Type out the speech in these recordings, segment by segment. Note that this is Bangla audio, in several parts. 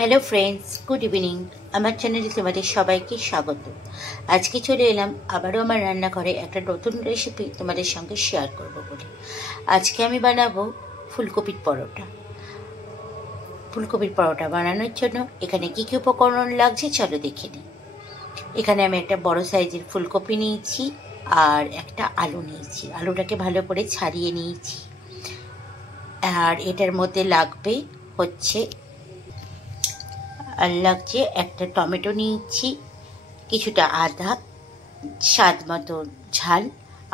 Hello friends, good evening. আমার চ্যানেলে তোমাদের সবাইকে স্বাগত। আজকে চলে এলাম আবারও আমার রান্নাঘরে একটা নতুন রেসিপি তোমাদের সঙ্গে শেয়ার করব বলে। আজকে আমি বানাবো ফুলকপির পরোটা। ফুলকপির পরোটা বানানোর জন্য এখানে কী কী উপকরণ লাগছে চলো দেখে নিই। এখানে আমি একটা বড় সাইজের ফুলকপি নিয়েছি আর একটা আলু নিয়েছি। আলুটাকে ভালো করে ছাড়িয়ে নিয়েছি। আর এটার মধ্যে লাগবে হচ্ছে একটা টমেটো নিয়েছি, কিছুটা আদা, স্বাদ মতো ঝাল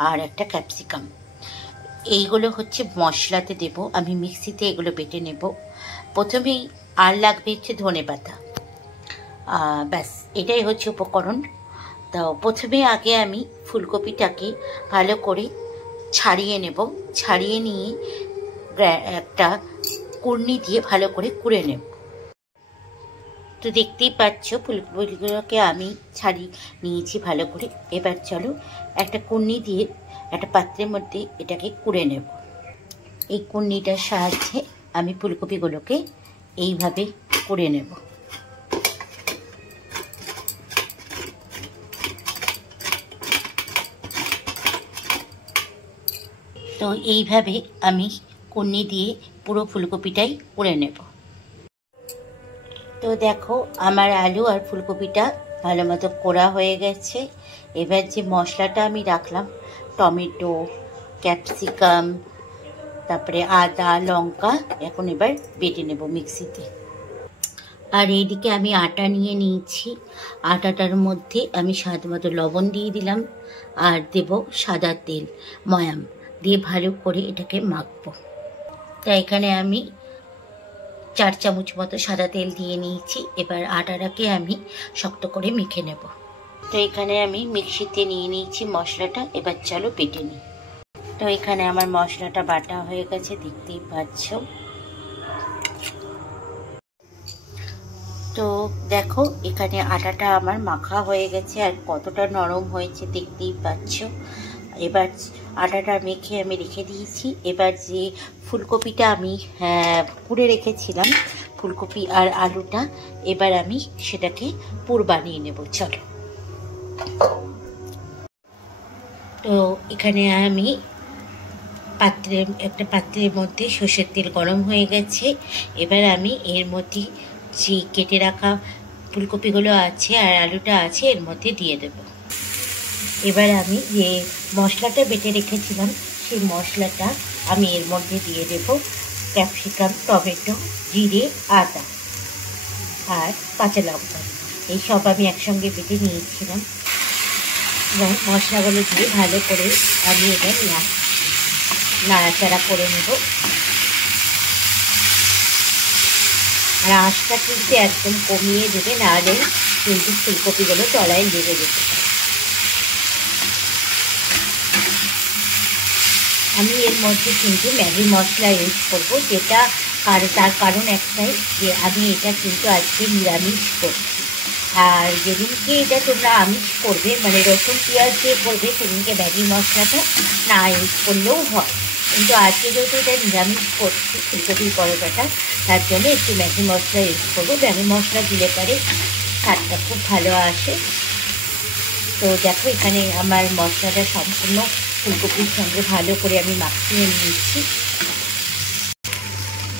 আর একটা ক্যাপসিকাম। এইগুলো হচ্ছে মশলাতে দেব, আমি মিক্সিতে এগুলো বেটে নেব। প্রথমেই আর লাগবে হচ্ছে ধনেপাতা। ব্যাস এটাই হচ্ছে উপকরণ। তো প্রথমে আগে আমি ফুলকপিটাকে ভালো করে ছাড়িয়ে নেব। ছাড়িয়ে নিয়ে একটা কুড়নি দিয়ে ভালো করে কুড়ে নেব। তো দেখতেই পাচ্ছ ফুলকপিগুলোকে আমি ছাড়িয়ে নিয়েছি ভালো করে। এবার চলো একটা কুড়নি দিয়ে একটা পাত্রের মধ্যে এটাকে কুড়ে নেব। এই কুড়নিটার সাহায্যে আমি ফুলকপিগুলোকে এইভাবে কুড়ে নেব। তো এইভাবে আমি কুড়নি দিয়ে পুরো ফুলকপিটাই কুড়ে নেব। তো দেখো আমার আলু আর ফুলকপিটা ভালো মতো কোড়া হয়ে গেছে। এবার যে মশলাটা আমি রাখলাম, টমেটো, ক্যাপসিকাম, তারপরে আদা, লঙ্কা, এখন এবার বেটে নেব মিক্সিতে। আর এইদিকে আমি আটা নিয়ে নিয়েছি। আটাটার মধ্যে আমি স্বাদ মতো লবণ দিয়ে দিলাম আর দেব সাদা তেল, ময়াম দিয়ে ভালো করে এটাকে মাখবো। তাই এখানে আমি 4 চামচ মতো সাদা তেল দিয়ে নিয়েছি। এবার আটাটাকে আমি শক্ত করে মেখে নেব। তো এখানে আমি মিক্সিতে নিয়ে নিয়েছি মশলাটা। এবার চলো বেটে নিই। তো এখানে আমার মশলাটা বাটা হয়ে গেছে, দেখতেই পাচ্ছ। তো দেখো এখানে আটাটা আমার মাখা হয়ে গেছে আর কতটা নরম হয়েছে দেখতেই পাচ্ছ। এবার আটাটা মেখে আমি রেখে দিয়েছি। এবার যে ফুলকপিটা আমি কুড়ে রেখেছিলাম, ফুলকপি আর আলুটা, এবার আমি সেটাকে পুর বানিয়ে নেব। চলো। তো এখানে আমি একটা পাত্রের মধ্যে সর্ষের তেল গরম হয়ে গেছে। এবার আমি এর মধ্যে যে কেটে রাখা ফুলকপিগুলো আছে আর আলুটা আছে এর মধ্যে দিয়ে দেব। এবার আমি যে মশলাটা বেটে রেখেছিলাম সেই মশলাটা আমি এর মধ্যে দিয়ে দেব। ক্যাপসিকাম, টমেটো, জিরে, আদা আর কাঁচা লঙ্কা এই সব আমি একসঙ্গে বেটে নিয়েছিলাম। এবং মশলাগুলো দিয়ে ভালো করে আমি এবার নাড়াচাড়া করে নেব। আর আঁচটা কিন্তু একদম কমিয়ে দেবে, নাহলে কিন্তু ফুলকপিগুলো তলায় লেগে যেতে পারে। আমি এর মধ্যে কিন্তু ম্যাগি মশলা ইউজ করব, যেটা তার কারণ একটাই যে আমি এটা কিন্তু আজকে নিরামিষ করছি। আর যেদিনকে এটা তোমরা আমিষ করবে, মানে রসুন পেঁয়াজ দিয়ে করবে, সেদিনকে ম্যাগি মশলাটা না ইউজ করলেও হয়। কিন্তু আজকে যেহেতু এটা নিরামিষ করছি ফুলকপির পরোটাটা, তার জন্য একটু ম্যাগি মশলা ইউজ করবো। ম্যাগি মশলা দিলে পরে স্বাদটা খুব ভালো আসে। তো দেখো এখানে আমার মশলাটা সম্পূর্ণ ফুলকপির সঙ্গে ভালো করে আমি মাখিয়ে নিয়েছি।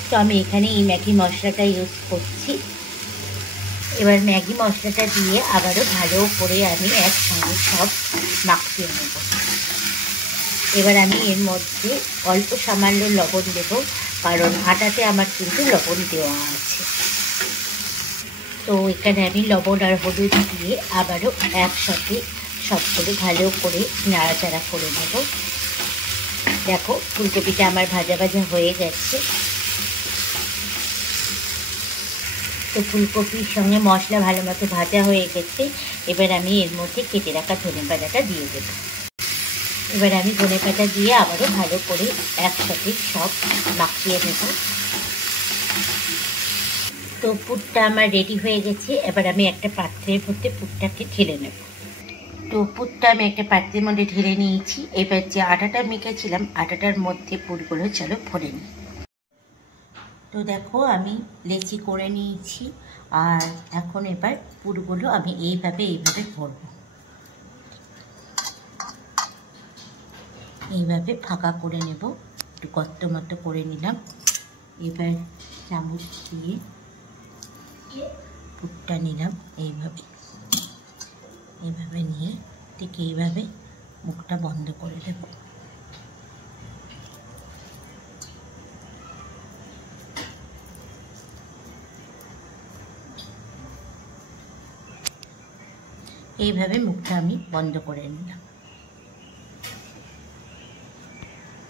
তো আমি এখানে এই ম্যাগি মশলাটা ইউজ করছি। এবার ম্যাগি মশলাটা দিয়ে আবারও ভালো করে আমি একসঙ্গে সব মাখিয়ে নেব। এবার আমি এর মধ্যে অল্প সামান্য লবণ দেব, কারণ আটাতে আমার কিন্তু লবণ দেওয়া আছে। তো এখানে আমি লবণ আর হলুদ দিয়ে আবারও একসাথে সবগুলো ভালো করে নাড়াচাড়া করে নেব। দেখো ফুলকপিটা আমার ভাজা ভাজা হয়ে গেছে। তো ফুলকপির সঙ্গে মশলা ভালো মতো ভাজা হয়ে গেছে। এবার আমি এর মধ্যে কেটে রাখা ধনেপাতাটা দিয়ে দেব। এবার আমি ধনেপাতা দিয়ে আবারও ভালো করে একসাথে সব মাখিয়ে নেব। তো পুরটা আমার রেডি হয়ে গেছে। এবার আমি একটা পাত্রের মধ্যে পুরটাকে ঢেলে নেব। তো পুরটা আমি একটা পাত্রের মধ্যে ঢেলে নিয়েছি। এবার যে আটাটা মেখেছিলাম আটাটার মধ্যে পুরগুলো চলো ভরে নিই। তো তো দেখো আমি লেচি করে নিয়েছি, আর এখন এবার পুরগুলো আমি এইভাবে ভরব। এইভাবে ফাঁকা করে নেব, একটু গর্ত মতো করে নিলাম। এবার চামচ দিয়ে পুরটা নিলাম, এইভাবে নিয়ে ঠিক এইভাবে মুখটা বন্ধ করে দেব। এইভাবে মুখটা আমি বন্ধ করে নিলাম।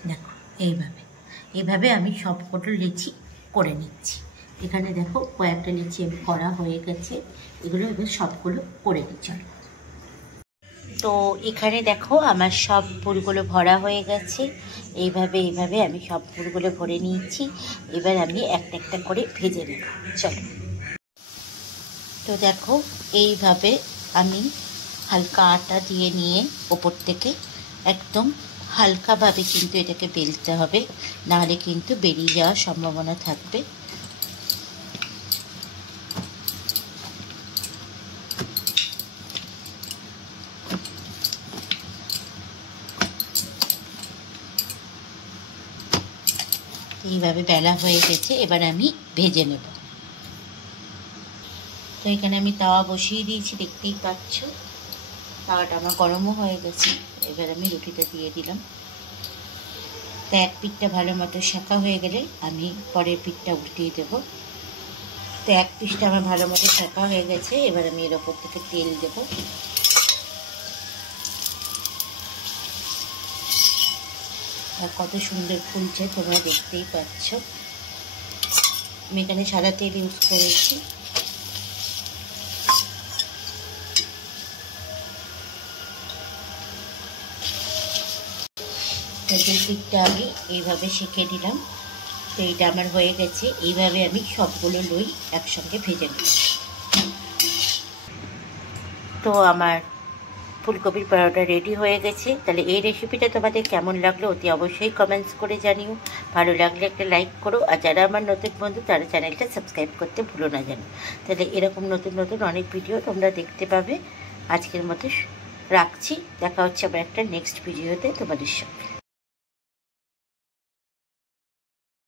দেখো এইভাবে আমি সবকটা লেচি করে নিচ্ছি। এখানে দেখো কয়েকটা লেচি আমি করা হয়ে গেছে, এগুলো এবার সবগুলো করে নিই। চলো। তো এখানে দেখো আমার সব পুরগুলো ভরা হয়ে গেছে। এইভাবে আমি সব পুরগুলো ভরে নিয়েছি। এবার আমি একটা একটা করে ভেজে নেব। চলো। তো দেখো এইভাবে আমি হালকা আটা দিয়ে নিয়ে ওপর থেকে একদম হালকাভাবে কিন্তু এটাকে বেলতে হবে, নাহলে কিন্তু বেরিয়ে যাওয়ার সম্ভাবনা থাকবে। এইভাবে বেলা হয়ে গেছে, এবার আমি ভেজে নেব। তো এখানে আমি তাওয়া বসিয়ে দিয়েছি, দেখতেই পাচ্ছ। তাওয়াটা আমার গরমও হয়ে গেছে। এবার আমি রুটিটা দিয়ে দিলাম। তো এক পিঠটা ভালো মতো শাঁকা হয়ে গেলে আমি পরের পিঠটা উল্টিয়ে দেব। তো এক পিঠটা আমার ভালো মতো শাঁকা হয়ে গেছে, এবার আমি এর ওপর থেকে তেল দেব। আর কত সুন্দর ফুলছে তোমরা দেখতেই পাচ্ছ। আমি এখানে সাদা তেল ইউজ করেছি। তেলের পিঠটা আমি এইভাবে সেঁকে দিলাম। তো এইটা আমার হয়ে গেছে। এইভাবে আমি সবগুলো লই একসঙ্গে ভেজে নিই। তো আমার ফুলকপির পরোটা রেডি হয়ে গেছে। তাহলে এই রেসিপিটা তোমাদের কেমন লাগলো অতি অবশ্যই কমেন্টস করে জানিও। ভালো লাগলে একটা লাইক করো, আর যারা আমার নতুন বন্ধু তারা চ্যানেলটা সাবস্ক্রাইব করতে ভুলো না যেন। তাহলে এরকম নতুন অনেক ভিডিও তোমরা দেখতে পাবে। আজকের মতো রাখছি, দেখা হচ্ছে আবার একটা নেক্সট ভিডিওতে তোমাদের সঙ্গে।